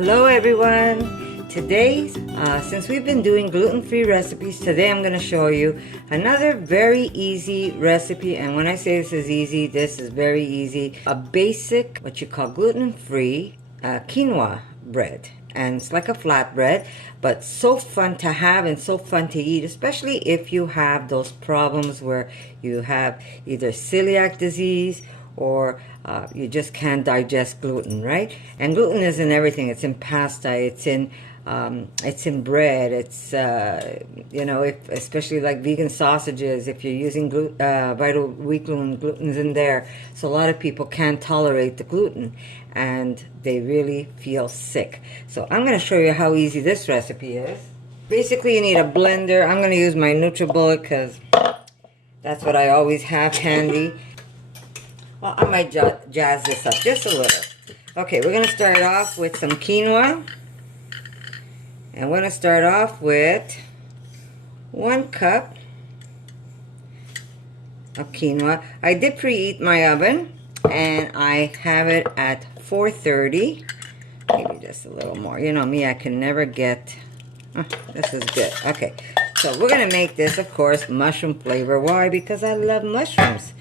Hello everyone. Today, since we've been doing gluten-free recipes, today I'm going to show you another very easy recipe. And when I say this is easy, this is very easy. A basic, what you call gluten-free quinoa bread. And it's like a flatbread, but so fun to have and so fun to eat, especially if you have those problems where you have either celiac disease or you just can't digest gluten, right? And gluten is in everything. It's in pasta. It's in bread. It's you know, especially like vegan sausages. If you're using vital wheat gluten, gluten's in there. So a lot of people can't tolerate the gluten, and they really feel sick. So I'm going to show you how easy this recipe is. Basically, you need a blender. I'm going to use my NutriBullet because that's what I always have handy. Well, I might jazz this up just a little. Okay, we're going to start off with some quinoa. And we're going to start off with 1 cup of quinoa. I did preheat my oven, and I have it at 430. Maybe just a little more. You know me, I can never get... Oh, this is good. Okay, so we're going to make this, of course, mushroom flavor. Why? Because I love mushrooms.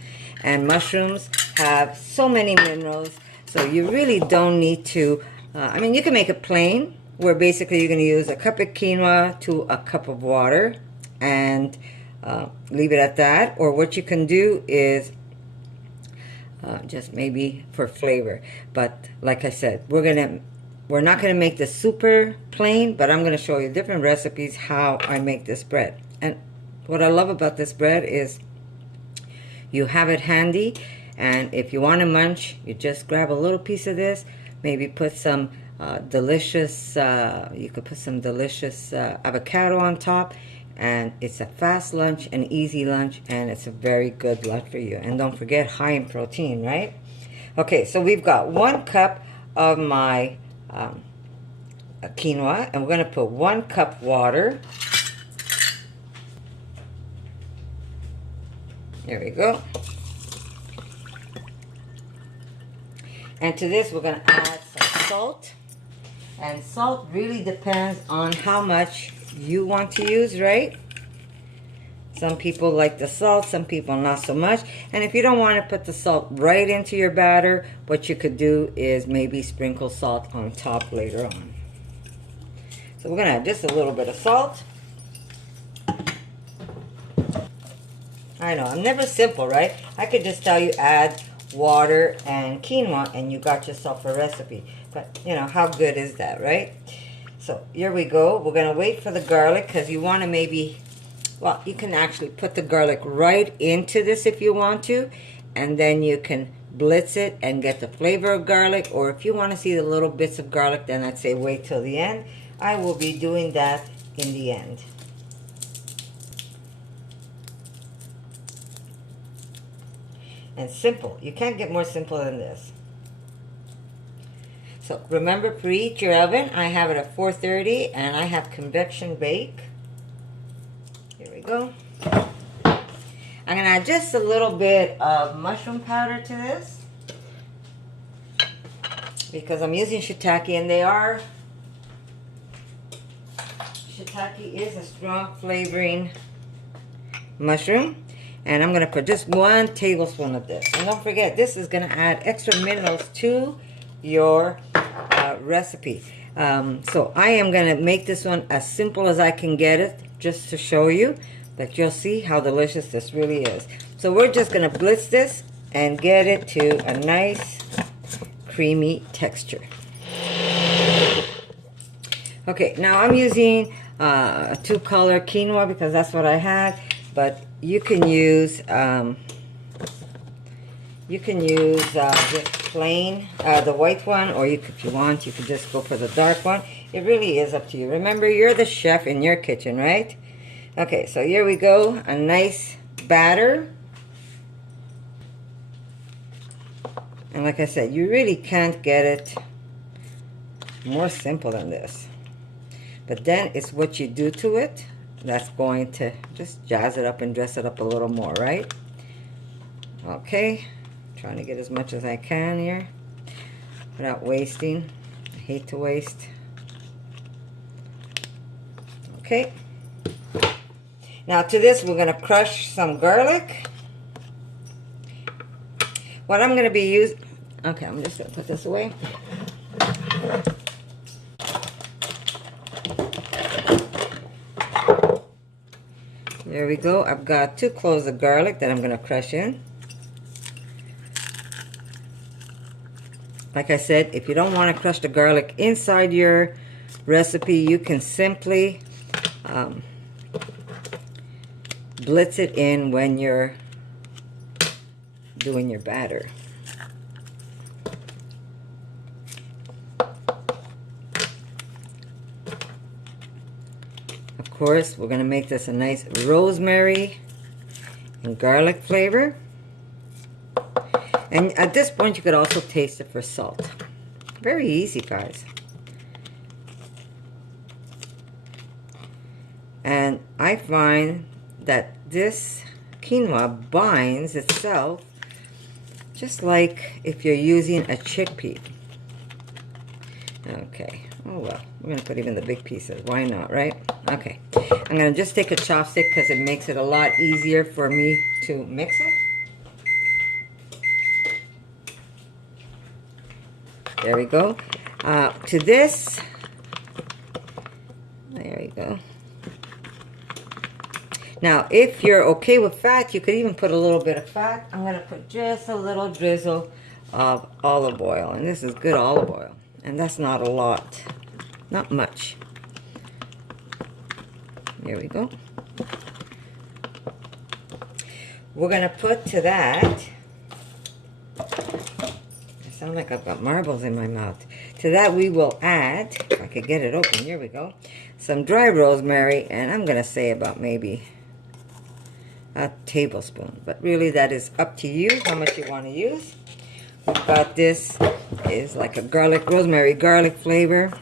And mushrooms have so many minerals, so you really don't need to... I mean, you can make it plain, where basically you're going to use a cup of quinoa to a cup of water and leave it at that. Or what you can do is just maybe for flavor. But like I said, we're not going to make this super plain, but I'm going to show you different recipes how I make this bread. And what I love about this bread is you have it handy, and if you want to munch, you just grab a little piece of this, maybe put some delicious, you could put some delicious avocado on top, and it's a fast lunch, an easy lunch, and it's a very good lunch for you. And don't forget, high in protein, right? Okay, so we've got 1 cup of my quinoa, and we're going to put 1 cup water. There we go. And to this, we're going to add some salt. And salt really depends on how much you want to use, right? Some people like the salt, some people not so much. And if you don't want to put the salt right into your batter, what you could do is maybe sprinkle salt on top later on. So we're going to add just a little bit of salt. I know, I'm never simple, right? I could just tell you add water and quinoa and you got yourself a recipe. But, you know, how good is that, right? So, here we go. We're going to wait for the garlic because you want to maybe, well, you can actually put the garlic right into this if you want to. And then you can blitz it and get the flavor of garlic. Or if you want to see the little bits of garlic, then I'd say wait till the end. I will be doing that in the end. And simple. You can't get more simple than this. So remember, preheat your oven. I have it at 430 and I have convection bake. Here we go. I'm going to add just a little bit of mushroom powder to this because I'm using shiitake, and shiitake is a strong flavoring mushroom. And I'm going to put just 1 tablespoon of this. And don't forget, this is going to add extra minerals to your recipe. So I am going to make this one as simple as I can get it, just to show you that you'll see how delicious this really is. So we're just going to blitz this and get it to a nice creamy texture. Okay, now I'm using a 2-color quinoa because that's what I had. But you can use just plain the white one, or if you want, you could just go for the dark one. It really is up to you. Remember, you're the chef in your kitchen, right? Okay, so here we go, a nice batter. And like I said, you really can't get it more simple than this. But then it's what you do to it that's going to just jazz it up and dress it up a little more, right? Okay, trying to get as much as I can here without wasting. hate to waste. Okay. Now to this, we're going to crush some garlic. What I'm going to be using... Okay, I'm just going to put this away. There we go. I've got 2 cloves of garlic that I'm going to crush in. Like I said, if you don't want to crush the garlic inside your recipe, you can simply blitz it in when you're doing your batter. Of course, we're going to make this a nice rosemary and garlic flavor. And at this point, you could also taste it for salt. Very easy, guys. And I find that this quinoa binds itself just like if you're using a chickpea. Okay. Oh, well. We're going to put even the big pieces. Why not, right? Okay. I'm going to just take a chopstick because it makes it a lot easier for me to mix it. There we go. To this, there we go. Now, if you're okay with fat, you could even put a little bit of fat. I'm going to put just a little drizzle of olive oil. And this is good olive oil. And that's not a lot. Not much. There we go. We're going to put to that... I sound like I've got marbles in my mouth. To that we will add, if I could get it open, here we go, some dry rosemary, and I'm going to say about maybe a tablespoon. But really that is up to you how much you want to use. We've got this is like a rosemary garlic flavor.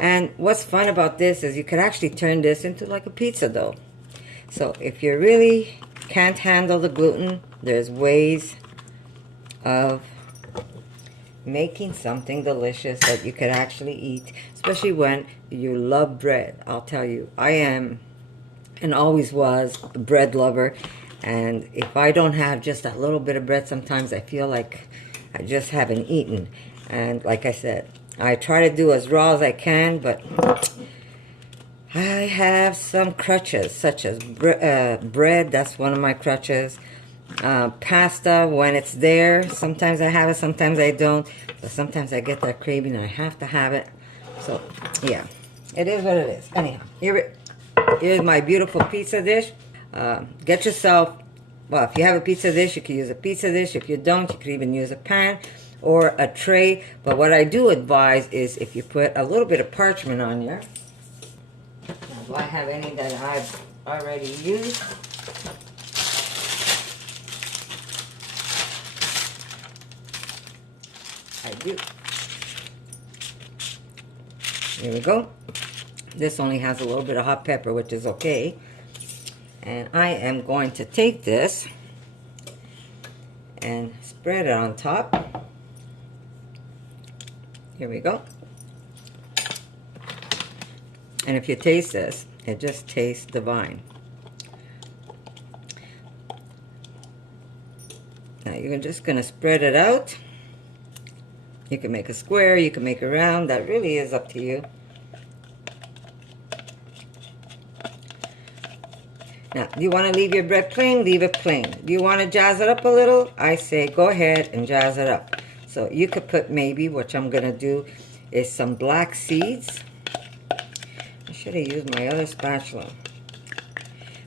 And what's fun about this is you could actually turn this into like a pizza dough. So if you really can't handle the gluten, there's ways of making something delicious that you could actually eat, especially when you love bread. I'll tell you, I am and always was a bread lover, and if I don't have just a little bit of bread, sometimes I feel like I just haven't eaten. And like I said, I try to do as raw as I can, but I have some crutches, such as bread. That's one of my crutches. Pasta, when it's there, sometimes I have it, sometimes I don't. But sometimes I get that craving and I have to have it. So, yeah, it is what it is. Anyhow, here's my beautiful pizza dish. Get yourself, well, if you have a pizza dish, you can use a pizza dish. If you don't, you could even use a pan or a tray. But what I do advise is if you put a little bit of parchment on here. Now, do I have any that I've already used? I do. Here we go. This only has a little bit of hot pepper, which is okay. And I am going to take this and spread it on top. Here we go. And if you taste this, it just tastes divine. Now you're just going to spread it out. You can make a square, you can make a round. That really is up to you. Now, do you want to leave your bread plain? Leave it plain. Do you want to jazz it up a little? I say go ahead and jazz it up. So you could put maybe, which I'm going to do, is some black seeds. I should have used my other spatula.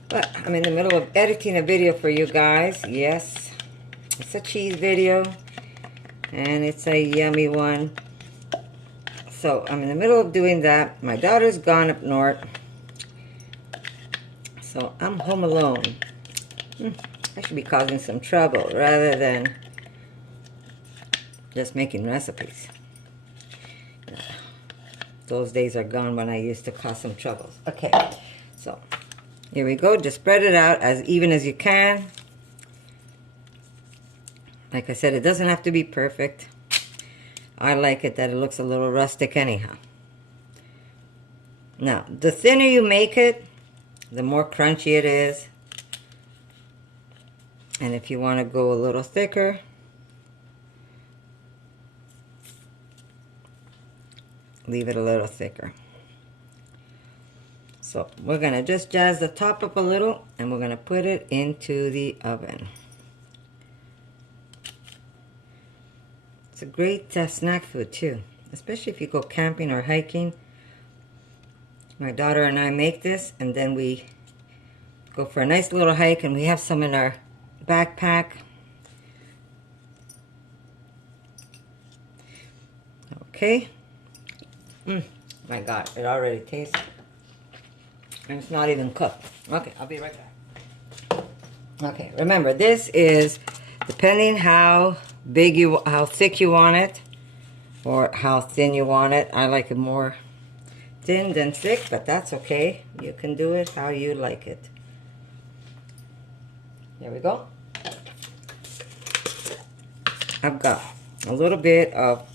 But I'm in the middle of editing a video for you guys. Yes, it's a cheese video. And it's a yummy one. So I'm in the middle of doing that. My daughter's gone up north. So I'm home alone. I should be causing some trouble rather than just making recipes. Those days are gone when I used to cause some troubles. Okay, so here we go. Just spread it out as even as you can. Like I said, it doesn't have to be perfect. I like it that it looks a little rustic anyhow. Now, the thinner you make it, the more crunchy it is. And if you want to go a little thicker, leave it a little thicker. So we're going to just jazz the top up a little, and we're going to put it into the oven. It's a great snack food too, especially if you go camping or hiking. My daughter and I make this, and then we go for a nice little hike, and we have some in our backpack. Okay. My God, it already tastes. And it's not even cooked. Okay, I'll be right back. Okay, remember, this is depending how thick you want it, or how thin you want it. I like it more thin than thick, but that's okay. You can do it how you like it. There we go. I've got a little bit of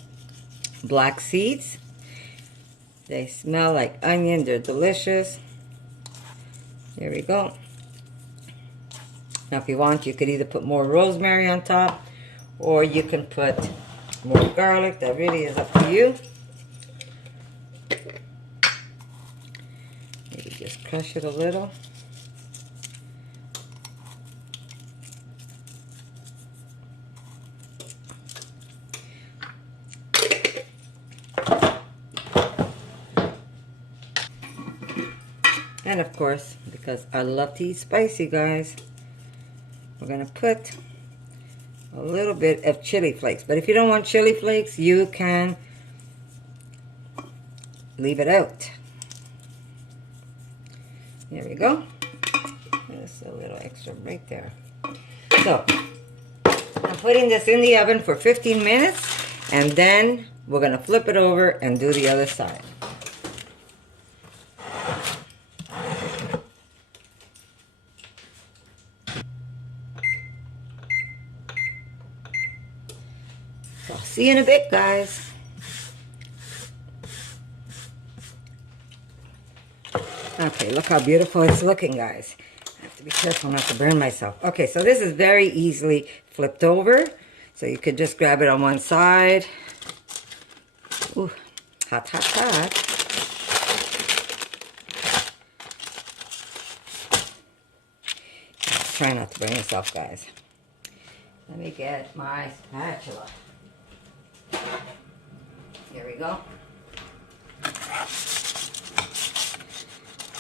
black seeds. They smell like onion. They're delicious. There we go. Now if you want, you could either put more rosemary on top, or you can put more garlic. That really is up to you. Maybe just crush it a little. And of course, because I love to eat spicy, guys, we're going to put a little bit of chili flakes. But if you don't want chili flakes, you can leave it out. There we go. Just a little extra right there. So, I'm putting this in the oven for 15 minutes, and then we're going to flip it over and do the other side. So I'll see you in a bit, guys. Okay, look how beautiful it's looking, guys. I have to be careful not to burn myself. Okay, so this is very easily flipped over. So you could just grab it on one side. Ooh, hot, hot, hot. Try not to burn yourself, guys. Let me get my spatula. Here we go.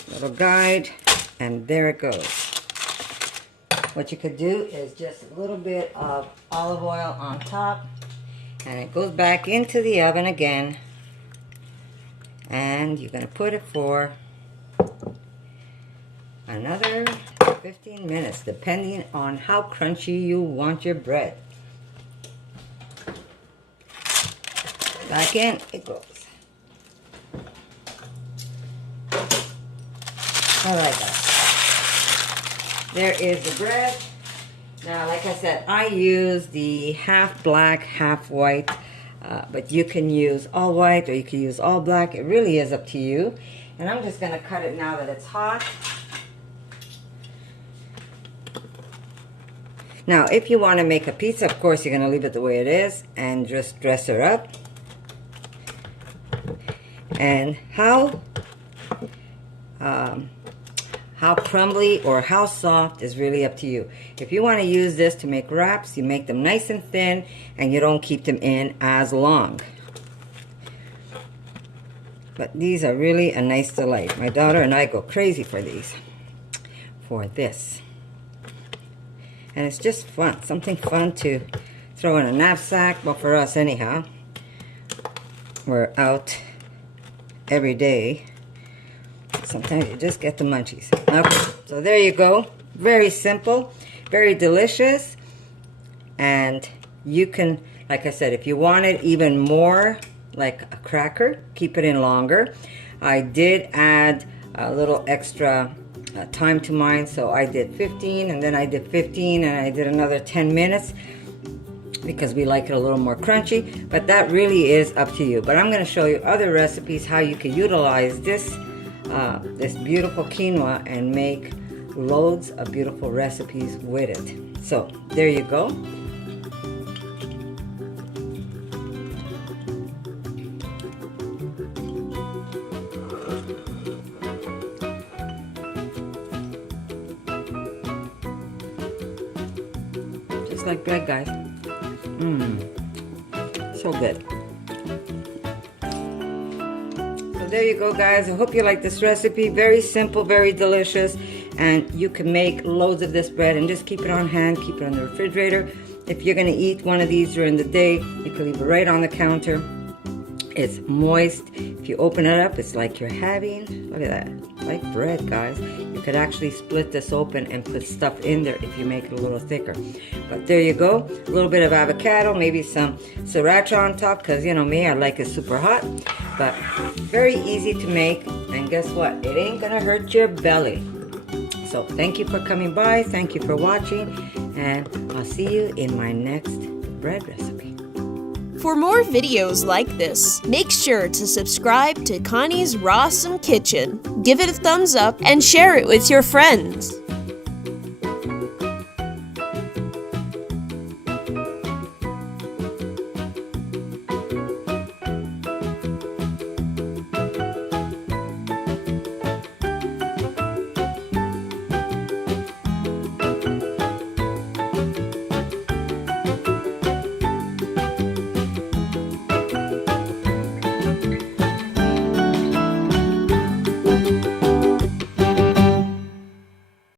Little guide, and there it goes. What you could do is just a little bit of olive oil on top, and it goes back into the oven again, and you're going to put it for another 15 minutes, depending on how crunchy you want your bread. Back in it goes. Alright, guys. There is the bread. Now, like I said, I use the half black, half white, but you can use all white or you can use all black. It really is up to you. And I'm just going to cut it now that it's hot. Now, if you want to make a pizza, of course, you're going to leave it the way it is and just dress her up. And how crumbly or how soft is really up to you. If you want to use this to make wraps, you make them nice and thin and you don't keep them in as long. But these are really a nice delight. My daughter and I go crazy for these, for this. And it's just fun, something fun to throw in a knapsack. Well, for us anyhow, we're out every day. Sometimes you just get the munchies. Okay, so there you go. Very simple, very delicious. And you can, like I said, if you want it even more like a cracker, keep it in longer. I did add a little extra time to mine, so I did 15, and then I did 15, and I did another 10 minutes. because we like it a little more crunchy, but that really is up to you. But I'm going to show you other recipes how you can utilize this this beautiful quinoa and make loads of beautiful recipes with it. So there you go. Just like bread, guys. So good. So there you go, guys. I hope you like this recipe. Very simple, very delicious, and you can make loads of this bread and just keep it on hand, keep it on the refrigerator. If you're going to eat one of these during the day, you can leave it right on the counter. It's moist. If you open it up, it's like you're having, look at that, like bread, guys. You could actually split this open and put stuff in there if you make it a little thicker. But there you go. A little bit of avocado, maybe some sriracha on top, because you know me, I like it super hot. But very easy to make, and guess what? It ain't gonna hurt your belly. So thank you for coming by. Thank you for watching, and I'll see you in my next bread recipe. For more videos like this, make sure to subscribe to Connie's Rawesome Kitchen, give it a thumbs up, and share it with your friends.